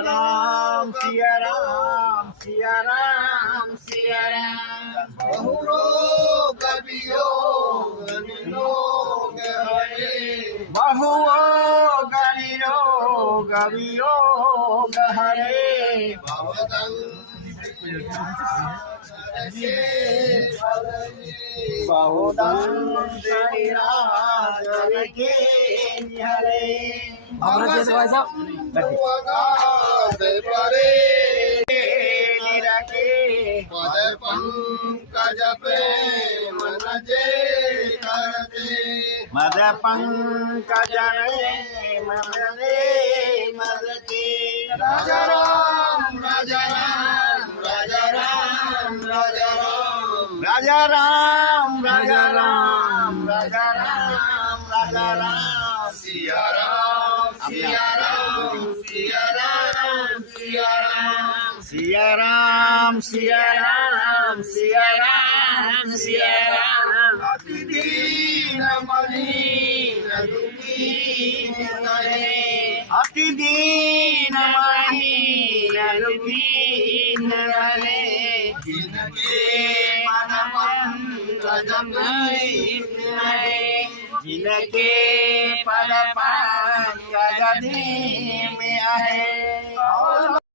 राम सिया राम सिया राम सिया राम। बहुरो कवियोग निरोग हरे। बहुओ गणिरोग वियोग हरे। बहुदंत निराज के हरे। पद पंकज प्रेम नजे करते। मद पंकज मदे मदते। राजा राम राजा राम राजा राम राजा राम राजा राम राजा राम राजा राम राजा राम। सिया राम सिया राम सिया राम सिया राम सिया राम सिया राम सिया राम सिया राम। अति दीन मलिन दुखी हरे। अति दीन महीन दुखीन हरे। जिनके मन पंकज में हरे। जिनके पद पंकज में है।